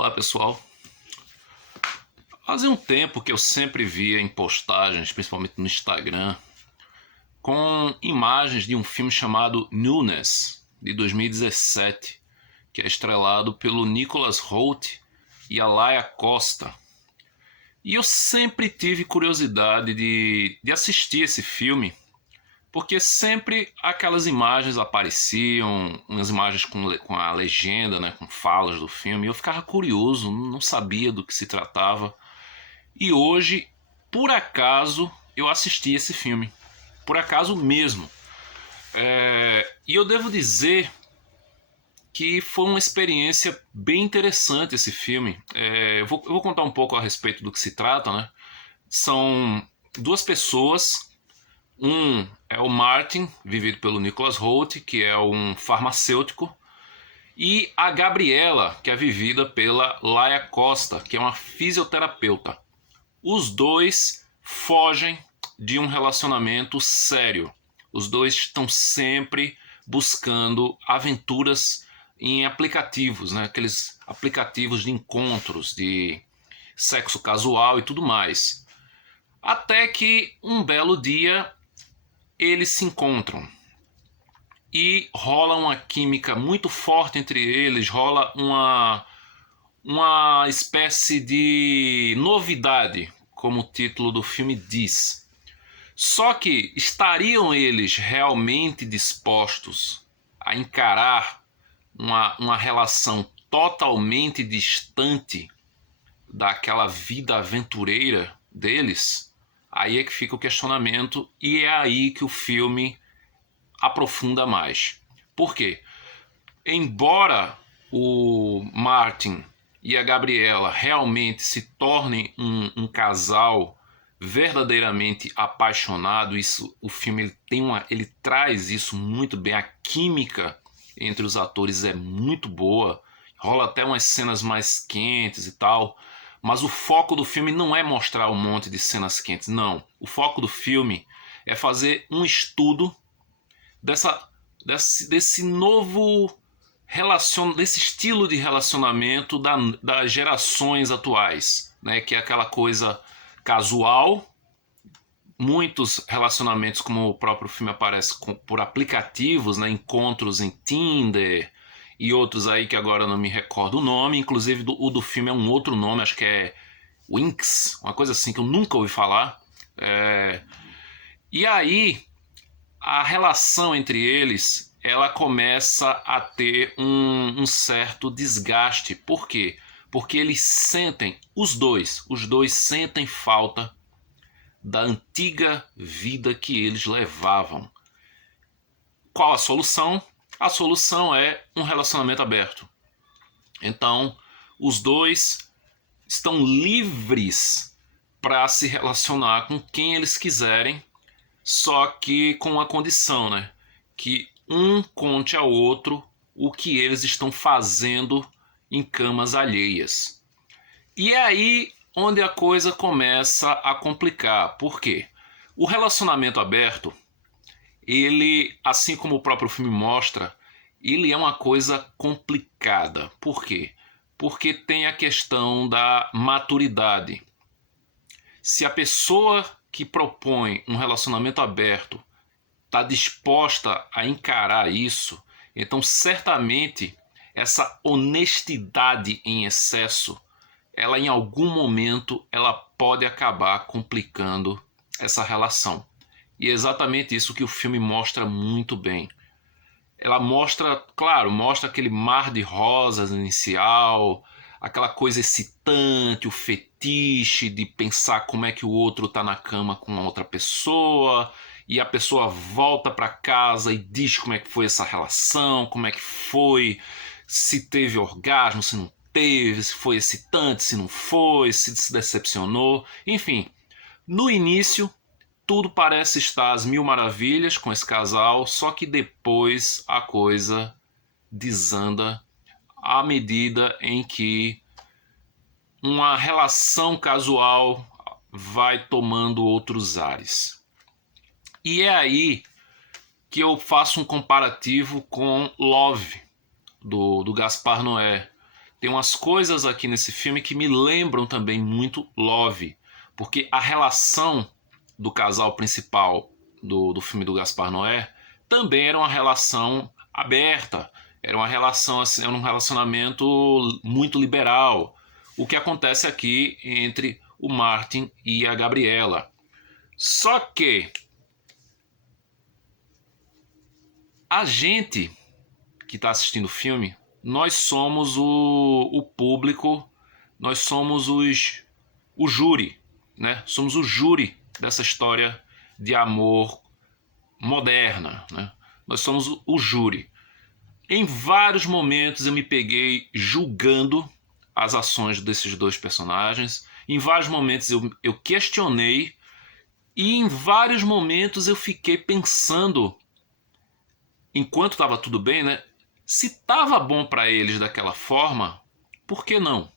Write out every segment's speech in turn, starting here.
Olá pessoal, fazia um tempo que eu sempre via em postagens, principalmente no Instagram, com imagens de um filme chamado Newness, de 2017, que é estrelado pelo Nicholas Hoult e a Laia Costa. E eu sempre tive curiosidade de assistir esse filme, porque sempre aquelas imagens apareciam, umas imagens com a legenda, né, com falas do filme, e eu ficava curioso, não sabia do que se tratava. E hoje, por acaso, eu assisti esse filme. Por acaso mesmo. E eu devo dizer que foi uma experiência bem interessante esse filme. Eu vou contar um pouco a respeito do que se trata, né? São duas pessoas. Um é o Martin, vivido pelo Nicholas Hoult, que é um farmacêutico, e a Gabriela, que é vivida pela Laia Costa, que é uma fisioterapeuta. Os dois fogem de um relacionamento sério. Os dois estão sempre buscando aventuras em aplicativos, né? Aqueles aplicativos de encontros, de sexo casual e tudo mais. Até que um belo dia eles se encontram e rola uma química muito forte entre eles, rola uma espécie de novidade, como o título do filme diz. Só que estariam eles realmente dispostos a encarar uma relação totalmente distante daquela vida aventureira deles? Aí é que fica o questionamento e é aí que o filme aprofunda mais. Por quê? Embora o Martin e a Gabriela realmente se tornem um casal verdadeiramente apaixonado, isso, o filme ele traz isso muito bem. A química entre os atores é muito boa, rola até umas cenas mais quentes e tal, mas o foco do filme não é mostrar um monte de cenas quentes, não. O foco do filme é fazer um estudo desse novo desse estilo de relacionamento das gerações atuais, né? Que é aquela coisa casual. Muitos relacionamentos, como o próprio filme aparece, por aplicativos, né? Encontros em Tinder e outros aí que agora não me recordo o nome. Inclusive o do filme é um outro nome, acho que é Winx, uma coisa assim que eu nunca ouvi falar. E aí a relação entre eles ela começa a ter um certo desgaste. Por quê? Porque eles sentem, os dois sentem falta da antiga vida que eles levavam. Qual a solução? A solução é um relacionamento aberto. Então, os dois estão livres para se relacionar com quem eles quiserem, só que com uma condição, né? Que um conte ao outro o que eles estão fazendo em camas alheias. E é aí onde a coisa começa a complicar. Por quê? O relacionamento aberto, ele, assim como o próprio filme mostra, ele é uma coisa complicada. Por quê? Porque tem a questão da maturidade. Se a pessoa que propõe um relacionamento aberto está disposta a encarar isso, então certamente essa honestidade em excesso, ela em algum momento ela pode acabar complicando essa relação. E é exatamente isso que o filme mostra muito bem. Ela mostra, claro, mostra aquele mar de rosas inicial, aquela coisa excitante, o fetiche de pensar como é que o outro está na cama com outra pessoa, e a pessoa volta para casa e diz como é que foi essa relação, como é que foi, se teve orgasmo, se não teve, se foi excitante, se não foi, se decepcionou, enfim. No início tudo parece estar às mil maravilhas com esse casal, só que depois a coisa desanda à medida em que uma relação casual vai tomando outros ares. E é aí que eu faço um comparativo com Love, do Gaspar Noé, tem umas coisas aqui nesse filme que me lembram também muito Love, porque a relação do casal principal do filme do Gaspar Noé também era uma relação aberta, era uma relação assim, era um relacionamento muito liberal. O que acontece aqui entre o Martin e a Gabriela. Só que a gente que está assistindo o filme, nós somos o público, nós somos o júri, né? Somos o júri dessa história de amor moderna, né? Nós somos o júri. Em vários momentos eu me peguei julgando as ações desses dois personagens, em vários momentos eu questionei, e em vários momentos eu fiquei pensando, enquanto estava tudo bem, né? Se estava bom para eles daquela forma, por que não?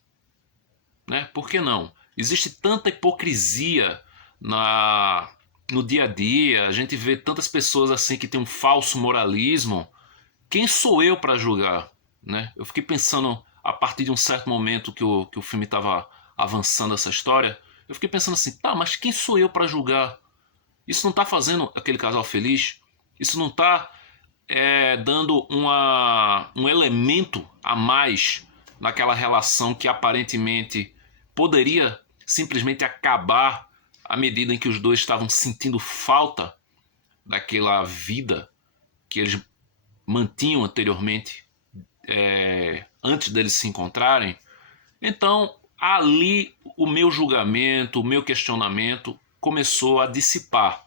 Né? Por que não? Existe tanta hipocrisia no dia a dia, a gente vê tantas pessoas assim que têm um falso moralismo. Quem sou eu para julgar? Né? Eu fiquei pensando, a partir de um certo momento que o filme estava avançando essa história, eu fiquei pensando assim, tá, mas quem sou eu para julgar? Isso não está fazendo aquele casal feliz? Isso não está dando um elemento a mais naquela relação que aparentemente poderia simplesmente acabar à medida em que os dois estavam sentindo falta daquela vida que eles mantinham anteriormente, antes deles se encontrarem. Então, ali o meu julgamento, o meu questionamento começou a dissipar.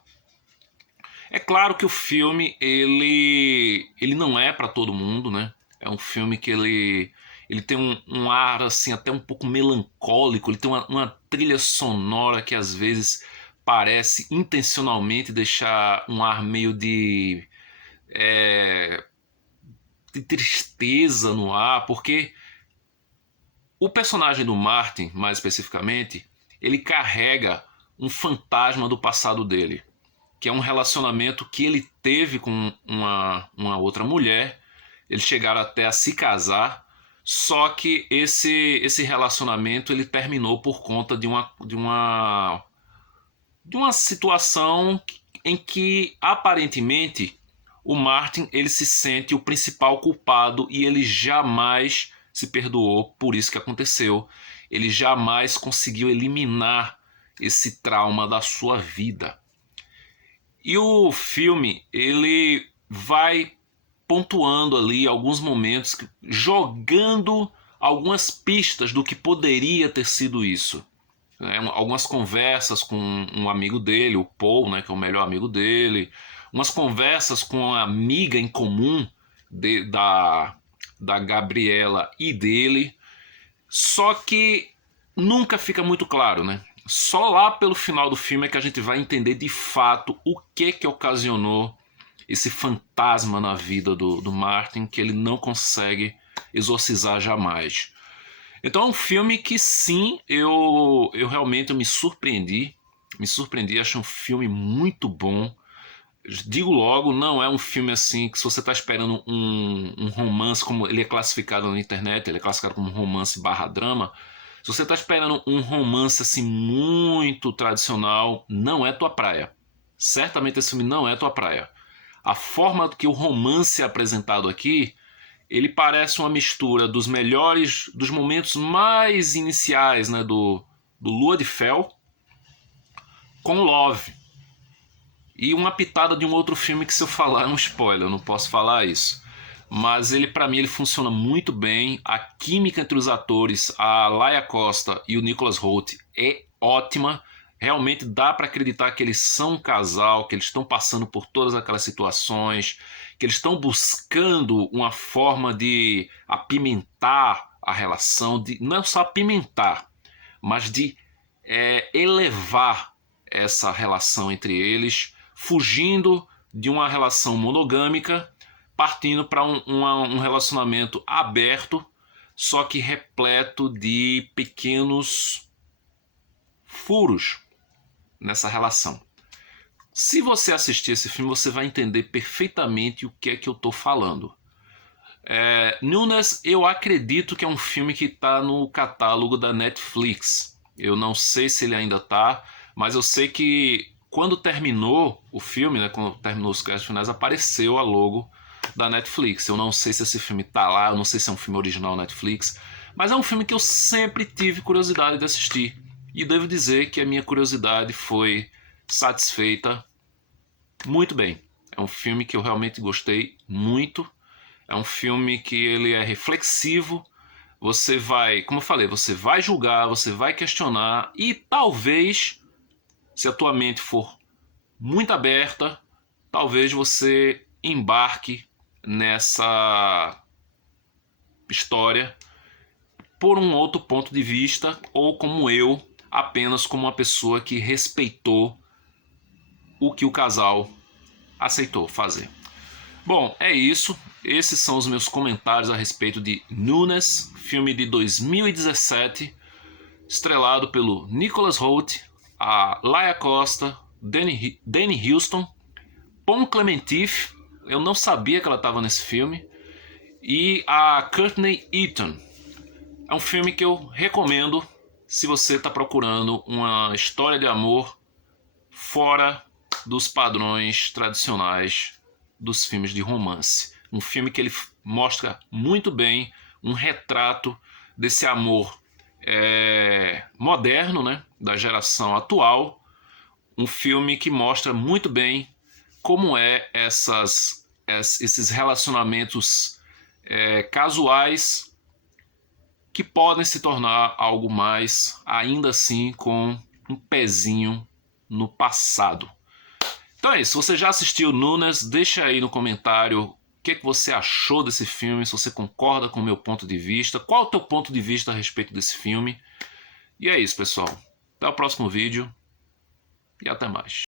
É claro que o filme ele não é para todo mundo, né? É um filme que ele tem um ar assim até um pouco melancólico, ele tem uma trilha sonora que às vezes parece intencionalmente deixar um ar meio de tristeza no ar, porque o personagem do Martin, mais especificamente, ele carrega um fantasma do passado dele, que é um relacionamento que ele teve com uma outra mulher. Eles chegaram até a se casar, só que esse relacionamento ele terminou por conta de uma situação em que aparentemente o Martin ele se sente o principal culpado e ele jamais se perdoou por isso que aconteceu. Ele jamais conseguiu eliminar esse trauma da sua vida. E o filme ele vai pontuando ali alguns momentos, jogando algumas pistas do que poderia ter sido isso. Algumas conversas com um amigo dele, o Paul, né, que é o melhor amigo dele, umas conversas com a amiga em comum da Gabriela e dele, só que nunca fica muito claro, né? Só lá pelo final do filme é que a gente vai entender de fato o que ocasionou esse fantasma na vida do Martin que ele não consegue exorcizar jamais. Então é um filme que sim, eu realmente me surpreendi, achei um filme muito bom. Digo logo, não é um filme assim que se você está esperando um romance, como ele é classificado na internet, ele é classificado como romance barra drama. Se você está esperando um romance assim muito tradicional, não é tua praia. Certamente esse filme não é tua praia. A forma que o romance é apresentado aqui, ele parece uma mistura dos melhores, dos momentos mais iniciais, né, do Lua de Fel com Love. E uma pitada de um outro filme que, se eu falar, é um spoiler, eu não posso falar isso. Mas ele, para mim, ele funciona muito bem. A química entre os atores, a Laia Costa e o Nicholas Hoult, é ótima. Realmente dá para acreditar que eles são um casal, que eles estão passando por todas aquelas situações, que eles estão buscando uma forma de apimentar a relação, de não só apimentar, mas de elevar essa relação entre eles, fugindo de uma relação monogâmica, partindo para um relacionamento aberto, só que repleto de pequenos furos nessa relação. Se você assistir esse filme, você vai entender perfeitamente o que é que eu estou falando. Nunes, eu acredito que é um filme que está no catálogo da Netflix. Eu não sei se ele ainda está, mas eu sei que quando terminou o filme, né, quando terminou os créditos finais, apareceu a logo da Netflix. Eu não sei se esse filme está lá, eu não sei se é um filme original Netflix, mas é um filme que eu sempre tive curiosidade de assistir. E devo dizer que a minha curiosidade foi satisfeita muito bem. É um filme que eu realmente gostei muito. É um filme que ele é reflexivo. Você vai, como eu falei, você vai julgar, você vai questionar e talvez, se a tua mente for muito aberta, talvez você embarque nessa história por um outro ponto de vista, ou como eu, apenas como uma pessoa que respeitou o que o casal aceitou fazer. Bom, é isso. Esses são os meus comentários a respeito de Nunes, filme de 2017, estrelado pelo Nicholas Hoult, a Laia Costa, Danny Huston, Pom Klementieff, eu não sabia que ela estava nesse filme, e a Courtney Eaton. É um filme que eu recomendo se você está procurando uma história de amor fora dos padrões tradicionais dos filmes de romance. Um filme que ele mostra muito bem um retrato desse amor moderno, né, da geração atual. Um filme que mostra muito bem como esses relacionamentos casuais que podem se tornar algo mais, ainda assim com um pezinho no passado. Então é isso, se você já assistiu Nunes, deixa aí no comentário o que você achou desse filme, se você concorda com o meu ponto de vista, qual é o teu ponto de vista a respeito desse filme. E é isso, pessoal. Até o próximo vídeo e até mais.